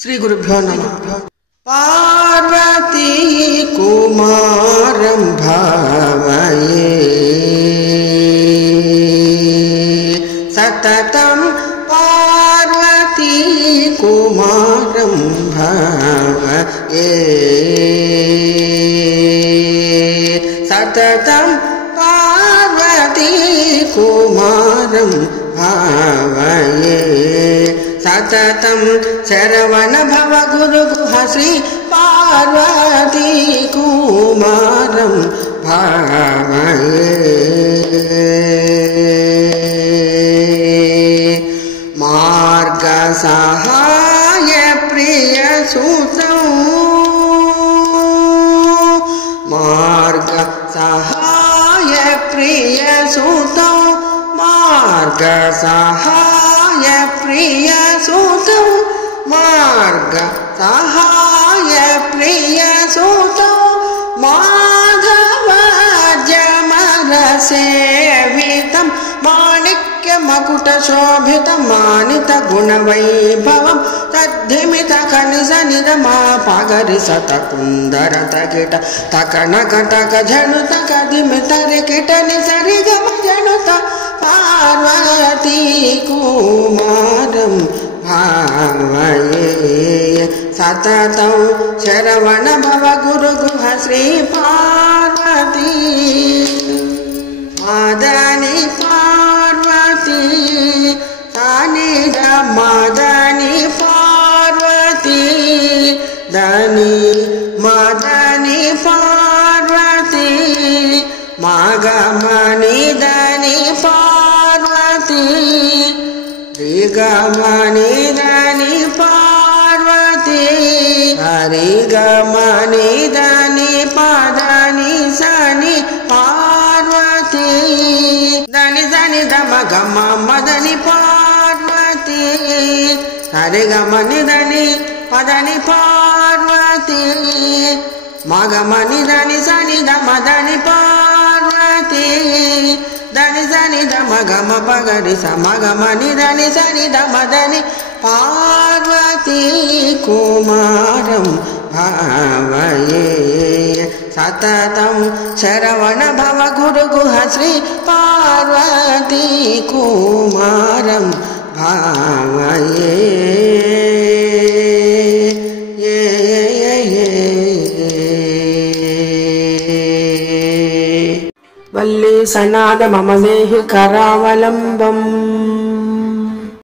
श्री गुरुभ्यो नमः। पार्वती कुमारं भावये सततं पार्वती कुमारं भावये सततं पार्वती कुमारं भावये सततं शरवण भव गुरु गुह श्री पार्वती कुमारं भावये मार्ग सहाय प्रिय सुतौ मार्ग सहाय प्रिय सुतौ मार्ग सहाय प्रिय सुतौ मार्ग सहाय प्रिय सुतौ माधव जमर सेवितं माणिक्य मकुट शोभितं मानित गुण वैभवं तद्धिमित खनिज निरमा पागरि सत कुंदर तकिट तकनक तक झनुत कदिमित रिकिट निसरि गम झनुत पार्वती कुमारं भावये सततं शरवण भव गुरु गुह श्री पार्वती मदनि पार्वती तानि मदनि पार्वती दनि मदनि पार्वती मगमनि दनि पार्वती ऋगमनि दनि पार्वती हरिगमनि दनि पदनि सनि पार्वती दनि दनि दम गम मदनि पार्वती हरिगमनि दनि पदनि पार्वती मगमनि दनि सनि दम दनि पार्वती दनि सनि दम गम पगरि स मगमनि दनि सनि दम दनि पार्वती कुमारं भावये सततं शरवण भव गुरु गुह श्री पार्वती कुमारं भावये वल्ली सनाद मम देहि करावलम्बम्।